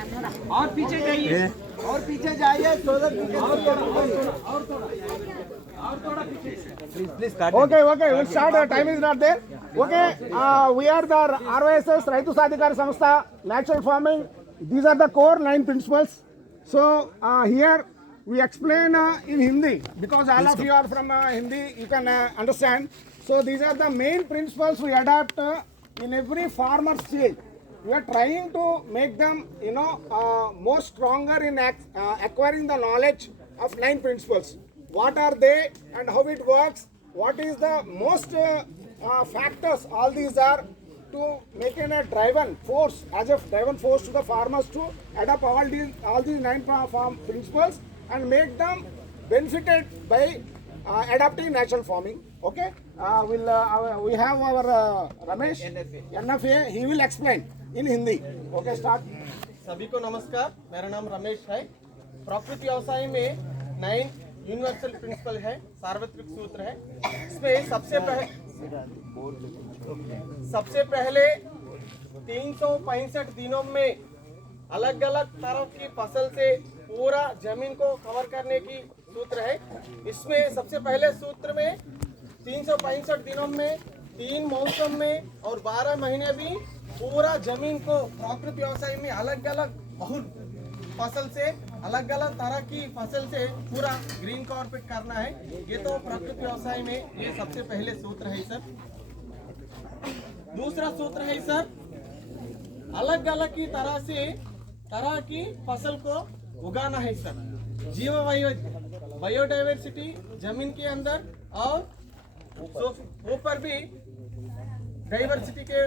और पीछे जाइए, और पीछे जाइए, और थोड़ा पीछे। Please start. Okay, we'll start. Time is not there. Okay, we are the RYSS Raitu Sadhikar Samstha, natural farming. These are the core 9 principles. So here we explain in Hindi because all of you are from Hindi, you can understand. So these are the main principles we adapt in every farmer stage. We are trying to make them, more stronger in acquiring the knowledge of 9 principles. What are they and how it works? What is the most factors? All these are to make a driven force, as a driven force to the farmers to adapt all these 9 farm principles and make them benefited by adapting natural farming. Okay, we have our Ramesh NFA. He will explain in Hindi. Okay, start. सभी को नमस्कार, मेरा नाम रमेश है। प्रकृति व्यवसाय में 9 universal principal है, सार्वत्रिक सूत्र है। इसमें सबसे पहले 365 दिनों में अलग अलग तरह की फसल से पूरा जमीन को कवर करने की सूत्र है। इसमें सबसे पहले सूत्र में 365 दिनों में 3 मौसम में और 12 महीने भी पूरा जमीन को प्राकृतिक व्यवसाय में अलग अलग बहुत फसल से अलग अलग तरह की फसल से पूरा ग्रीन कॉर्पेट करना है। ये तो प्राकृतिक व्यवसाय में ये सबसे पहले सूत्र है सर। दूसरा सूत्र है सर, अलग अलग की तरह की फसल को उगाना है सर। जीव बायोडाइवर्सिटी जमीन के अंदर और ऊपर भी डाइवर्सिटी के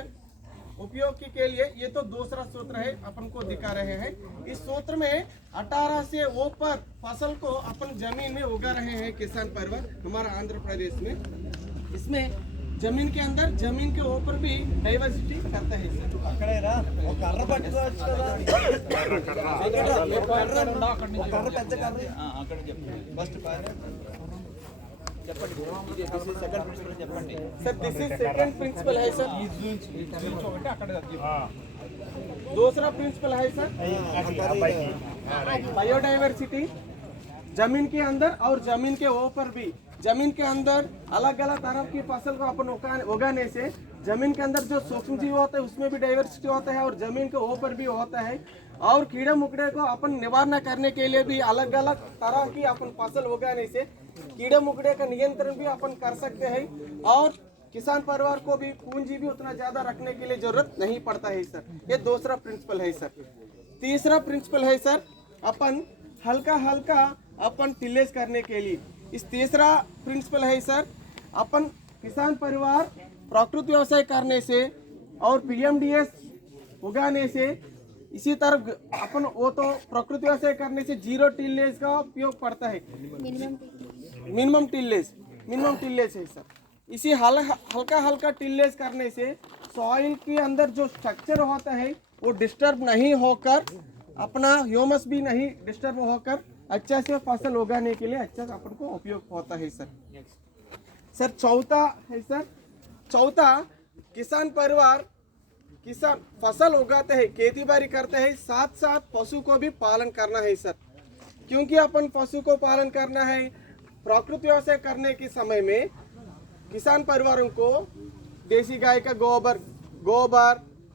उपयोग के लिए ये तो दूसरा सूत्र है, अपन को दिखा रहे हैं। इस सूत्र में 18 से ऊपर फसल को अपन जमीन में उगा रहे हैं किसान परिवार हमारा आंध्र प्रदेश में। इसमें जमीन के अंदर जमीन के ऊपर भी डाइवर्सिटी करता है sir. This is second principle है सर। दूसरा प्रिंसिपल है सर बायोडाइवर्सिटी जमीन के अंदर और जमीन के ऊपर भी। जमीन के अंदर अलग अलग तरह की फसल को अपन उगाने से जमीन के अंदर जो सूक्ष्म जीव होता है उसमें भी डाइवर्सिटी होता है और जमीन के ऊपर भी होता है। और कीड़े मकोड़े को अपन निवारण करने के लिए भी अलग अलग तरह की अपन फसल उगाने से कीड़े मकोड़े का नियंत्रण भी अपन कर सकते हैं और किसान परिवार को भी पूंजी भी उतना ज्यादा रखने के लिए जरूरत नहीं पड़ता है सर। ये दूसरा प्रिंसिपल है सर। तीसरा प्रिंसिपल है सर, अपन हल्का हल्का अपन टिलेज करने के लिए। इस तीसरा प्रिंसिपल है सर, अपन किसान परिवार प्राकृतिक व्यवसाय करने से और पीएमडीएस उगाने से इसी तरफ अपन वो तो प्राकृतिक व्यवसाय करने से 0 टिलेज का उपयोग पड़ता है। मिनिमम टिलेज है सर। इसी हल्का हल्का टिलेज करने से सॉइल के अंदर जो स्ट्रक्चर होता है वो डिस्टर्ब नहीं होकर अपना ह्यूमस भी नहीं डिस्टर्ब होकर अच्छा से फसल उगाने के लिए अच्छा अपन को उपयोग होता है सर। सर चौथा किसान परिवार फसल उगाते हैं, खेती बाड़ी करते हैं, साथ साथ पशु को भी पालन करना है सर। क्योंकि अपन पशु को पालन करना है, प्राकृतिक व्यवसाय करने के समय में किसान परिवारों को देसी गाय का गोबर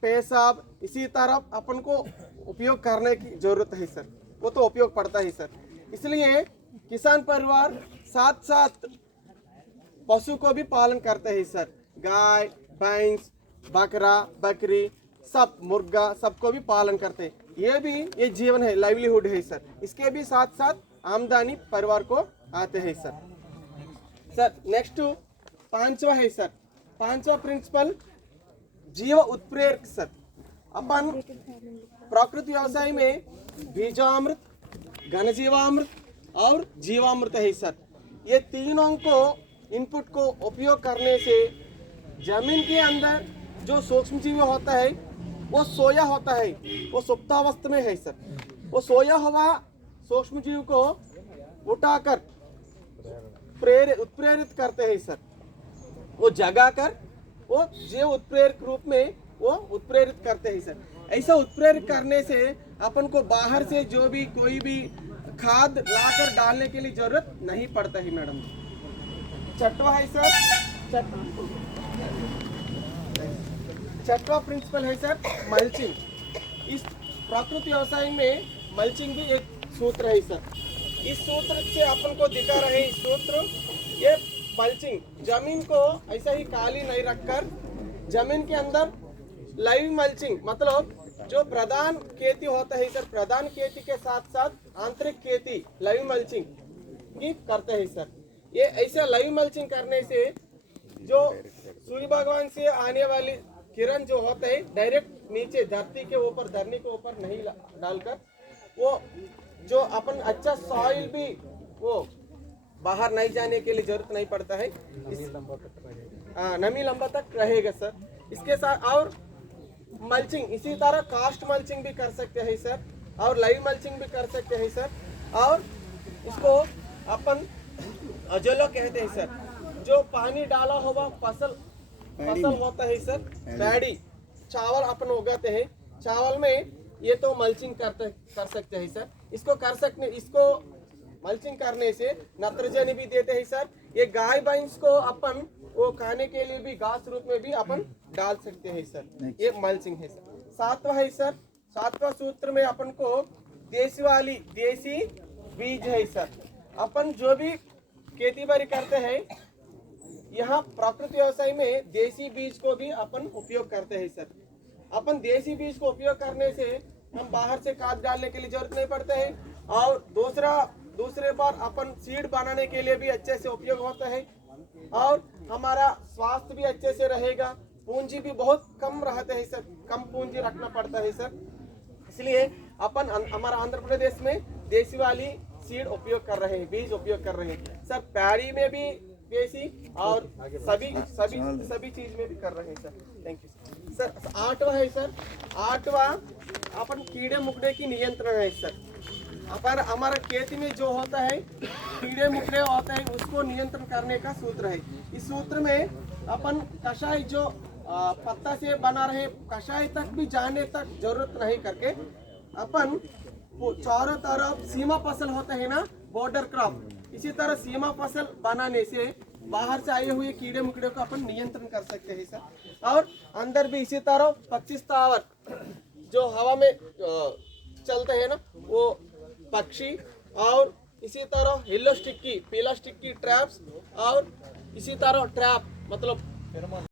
पेशाब इसी तरह अपन को उपयोग करने की जरूरत है सर। वो तो उपयोग पड़ता है सर। इसलिए किसान परिवार साथ साथ पशु को भी पालन करते हैं सर। गाय भैंस बकरा बकरी सब मुर्गा सबको भी पालन करते हैं। ये जीवन है, लाइवलीहुड है सर। इसके भी साथ साथ आमदनी परिवार को आते हैं सर। सर नेक्स्ट 5वां है सर। 5वां प्रिंसिपल जीव उत्प्रेरक सर। अपन प्राकृतिक व्यवसाय में बीजामृत घनजीवामृत और जीवामृत है सर। ये तीनों को इनपुट को उपयोग करने से जमीन के अंदर जो सूक्ष्म जीव होता है वो सोया होता है, वो सुप्तावस्था में है सर। वो सोया हुआ सूक्ष्म जीव को उठाकर उत्प्रेरित करते हैं सर। वो जगाकर वो जीव उत्प्रेरक रूप में वो उत्प्रेरित करते हैं सर। ऐसा उत्प्रेरित करने से अपन को बाहर से जो भी कोई भी खाद लाकर डालने के लिए जरूरत नहीं पड़ता है मैडम। छठवा है सर, छठवा प्रिंसिपल है सर मल्चिंग। इस प्राकृतिक व्यवसाय में मल्चिंग भी एक सूत्र है सर। इस सूत्र से अपन को दिखा रहे इस सूत्र, ये मल्चिंग जमीन को ऐसा ही काली नहीं रखकर जमीन के अंदर लाइव मल्चिंग, मतलब जो प्रधान खेती होता है सर, प्रधान खेती के साथ साथ आंतरिक खेती लाइव मल्चिंग की करते हैं सर। ये ऐसा लाइव मल्चिंग करने से जो सूर्य भगवान से आने वाली किरण जो होता है डायरेक्ट नीचे धरती के ऊपर नहीं डालकर, वो जो अपन अच्छा सॉइल भी वो बाहर नहीं जाने के लिए जरूरत नहीं पड़ता है, नमी लंबा तक रहेगा सर। इसके साथ और मल्चिंग, इसी तरह कास्ट मल्चिंग भी कर सकते हैं सर, और लाइव मल्चिंग भी कर सकते हैं सर। और इसको अपन अजलो कहते हैं सर। जो पानी डाला हुआ फसल होता है सर, पैडी चावल अपन उगाते हैं, चावल में ये तो मल्चिंग कर सकते हैं सर। इसको मल्चिंग करने से नत्रजनी भी देते हैं सर। ये गाय भैंस को अपन वो खाने के लिए भी घास रूप में भी अपन डाल सकते हैं सर। ये मल्चिंग है सर। सातवां है सर, सातवां सूत्र में अपन को देसी बीज है सर। अपन जो भी खेती बाड़ी करते हैं यहाँ प्राकृतिक व्यवसाय में देसी बीज को भी अपन उपयोग करते हैं सर। अपन देसी बीज को उपयोग करने से हम बाहर से खाद डालने के लिए जरूरत नहीं पड़ता है, और दूसरे बार अपन सीड बनाने के लिए भी अच्छे से उपयोग होता है, और हमारा स्वास्थ्य भी अच्छे से रहेगा। पूंजी भी बहुत कम रहते है सर, कम पूंजी रखना पड़ता है सर। इसलिए अपन हमारा आंध्र प्रदेश में देसी वाली सीड उपयोग कर रहे हैं, बीज उपयोग कर रहे हैं सर। पैडी में भी देसी और सभी चीज में भी कर रहे हैं सर। Thank you sir. आठवां है सर, आठवां अपन कीड़े मुकड़े की नियंत्रण है सर। अपन हमारा खेती में जो होता है कीड़े मुकड़े होते हैं उसको नियंत्रण करने का सूत्र है। इस सूत्र में अपन कषाय जो पत्ता से बना रहे कषाय तक भी जाने तक जरूरत नहीं करके, अपन वो चारों तरफ सीमा फसल होता है ना, बॉर्डर क्रॉप, इसी तरह सीमा फसल बनाने से बाहर से आए हुए कीड़े मुकड़े को अपन नियंत्रण कर सकते हैं सर। और अंदर भी इसी तरह 25 टावर जो हवा में चलते हैं ना वो पक्षी, और इसी तरह येलो स्टिकी, पीला स्टिकी ट्रैप्स, और इसी तरह ट्रैप मतलब